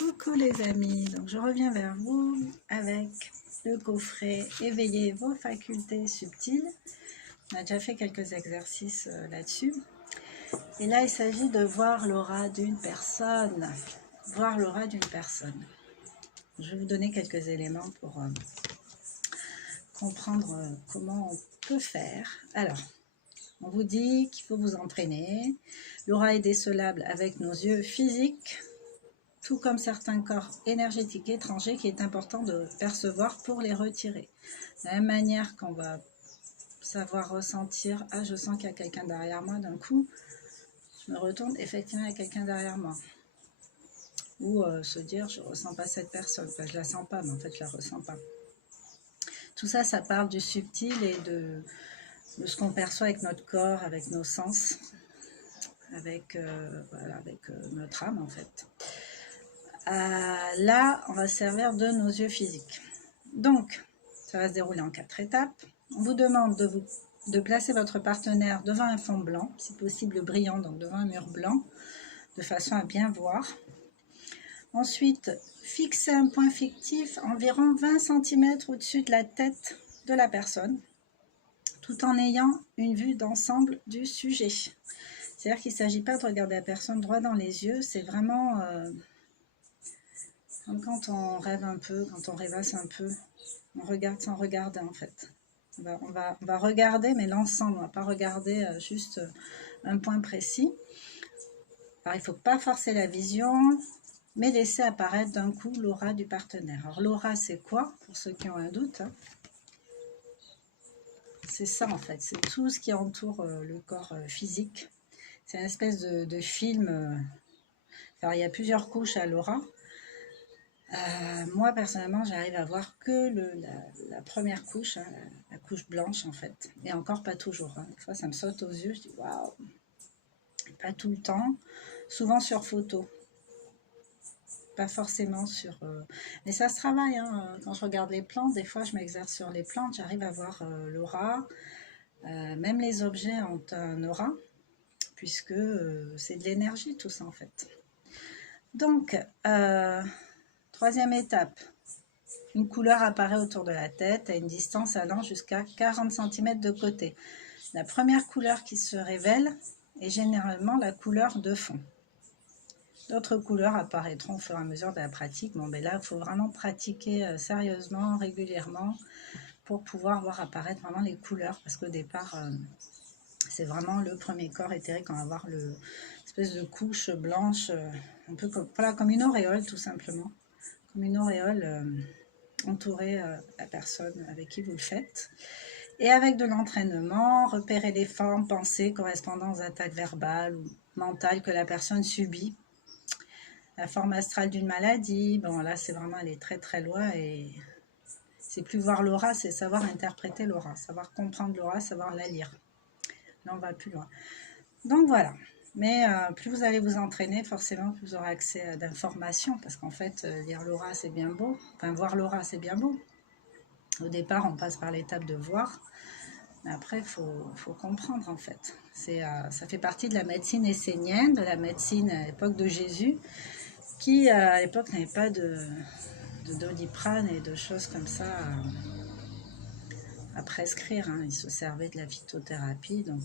Coucou les amis, donc je reviens vers vous avec le coffret Éveiller vos facultés subtiles. On a déjà fait quelques exercices là-dessus. Et là, il s'agit de voir l'aura d'une personne. Voir l'aura d'une personne. Je vais vous donner quelques éléments pour comprendre comment on peut faire. Alors, on vous dit qu'il faut vous entraîner. L'aura est décelable avec nos yeux physiques, tout comme certains corps énergétiques étrangers qu'il est important de percevoir pour les retirer. De la même manière qu'on va savoir ressentir, ah je sens qu'il y a quelqu'un derrière moi, d'un coup, je me retourne, effectivement il y a quelqu'un derrière moi. Ou se dire, je ne ressens pas cette personne, enfin, je ne la sens pas, mais en fait je ne la ressens pas. Tout ça, ça parle du subtil et de ce qu'on perçoit avec notre corps, avec nos sens, avec, voilà, avec notre âme en fait. Là, on va se servir de nos yeux physiques. Donc, ça va se dérouler en 4 étapes. On vous demande de placer votre partenaire devant un fond blanc, si possible brillant, donc devant un mur blanc, de façon à bien voir. Ensuite, fixez un point fictif environ 20 cm au-dessus de la tête de la personne, tout en ayant une vue d'ensemble du sujet. C'est-à-dire qu'il ne s'agit pas de regarder la personne droit dans les yeux, c'est vraiment... comme quand on rêve un peu, quand on rêvasse un peu, on regarde sans regarder en fait. On va regarder, mais l'ensemble, on ne va pas regarder juste un point précis. Alors, il ne faut pas forcer la vision, mais laisser apparaître d'un coup l'aura du partenaire. Alors, l'aura, c'est quoi? Pour ceux qui ont un doute, hein. C'est ça en fait, c'est tout ce qui entoure le corps physique. C'est une espèce de film. Alors, il y a plusieurs couches à l'aura. Moi personnellement j'arrive à voir que la première couche, hein, la couche blanche en fait, et encore pas toujours, hein. Des fois ça me saute aux yeux, je dis waouh, pas tout le temps, souvent sur photo, pas forcément sur... Mais ça se travaille, hein. Quand je regarde les plantes, des fois je m'exerce sur les plantes, j'arrive à voir l'aura, même les objets ont un aura, puisque c'est de l'énergie tout ça en fait. Donc, troisième étape. Une couleur apparaît autour de la tête à une distance allant jusqu'à 40 cm de côté. La première couleur qui se révèle est généralement la couleur de fond. D'autres couleurs apparaîtront au fur et à mesure de la pratique. Bon, ben là, il faut vraiment pratiquer sérieusement, régulièrement, pour pouvoir voir apparaître vraiment les couleurs. Parce qu'au départ, c'est vraiment le premier corps éthérique. On va voir l'espèce de couche blanche, un peu comme, voilà, comme une auréole tout simplement. Comme une auréole... entourer la personne avec qui vous le faites. Et avec de l'entraînement, repérer les formes, pensées correspondant aux attaques verbales ou mentales que la personne subit. La forme astrale d'une maladie, bon là c'est vraiment aller très très loin et c'est plus voir l'aura, c'est savoir interpréter l'aura, savoir comprendre l'aura, savoir la lire. Là on va plus loin. Donc voilà. Mais plus vous allez vous entraîner, forcément, plus vous aurez accès à d'informations. Parce qu'en fait, lire l'aura, c'est bien beau. Enfin, voir l'aura, c'est bien beau. Au départ, on passe par l'étape de voir. Mais après, il faut comprendre, en fait. Ça fait partie de la médecine essénienne, de la médecine à l'époque de Jésus, qui, à l'époque, n'avait pas de doliprane et de choses comme ça à prescrire, hein. Ils se servaient de la phytothérapie, donc...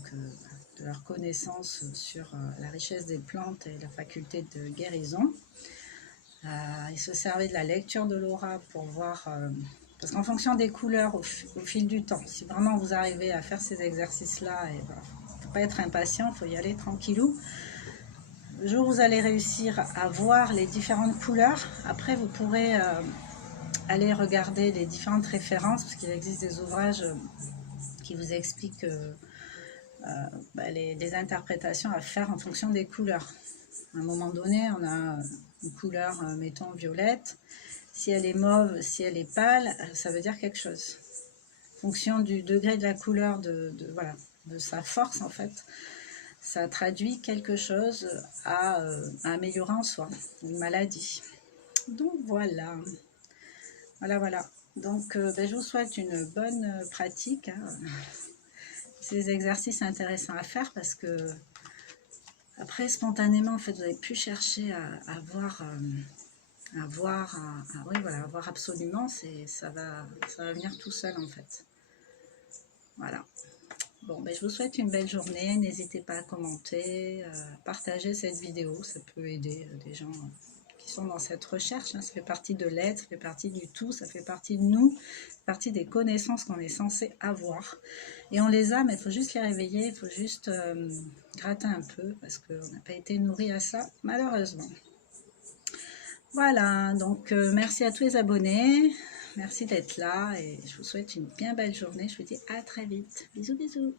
de leur connaissance sur la richesse des plantes et la faculté de guérison. Ils se servaient de la lecture de l'aura pour voir, parce qu'en fonction des couleurs au fil du temps, si vraiment vous arrivez à faire ces exercices-là, il ne faut pas être impatient, il faut y aller tranquillou. Le jour où vous allez réussir à voir les différentes couleurs, après vous pourrez aller regarder les différentes références, parce qu'il existe des ouvrages qui vous expliquent les interprétations à faire en fonction des couleurs. À un moment donné, on a une couleur, mettons, violette. Si elle est mauve, si elle est pâle, ça veut dire quelque chose. En fonction du degré de la couleur, de sa force, en fait, ça traduit quelque chose à améliorer en soi, une maladie. Donc voilà. Voilà. Donc je vous souhaite une bonne pratique, hein. C'est des exercices intéressants à faire parce que après spontanément en fait vous avez pu chercher à voir voir, oui, voilà, à voir absolument, ça va venir tout seul en fait. Voilà. Bon, ben, je vous souhaite une belle journée. N'hésitez pas à commenter, partager cette vidéo. Ça peut aider des gens qui sont dans cette recherche. Hein. Ça fait partie de l'aide, ça fait partie du tout, ça fait partie de nous, ça fait partie des connaissances qu'on est censé avoir. Et on les a, mais il faut juste les réveiller, il faut juste gratter un peu parce qu'on n'a pas été nourri à ça, malheureusement. Voilà, donc merci à tous les abonnés. Merci d'être là et je vous souhaite une bien belle journée. Je vous dis à très vite. Bisous, bisous.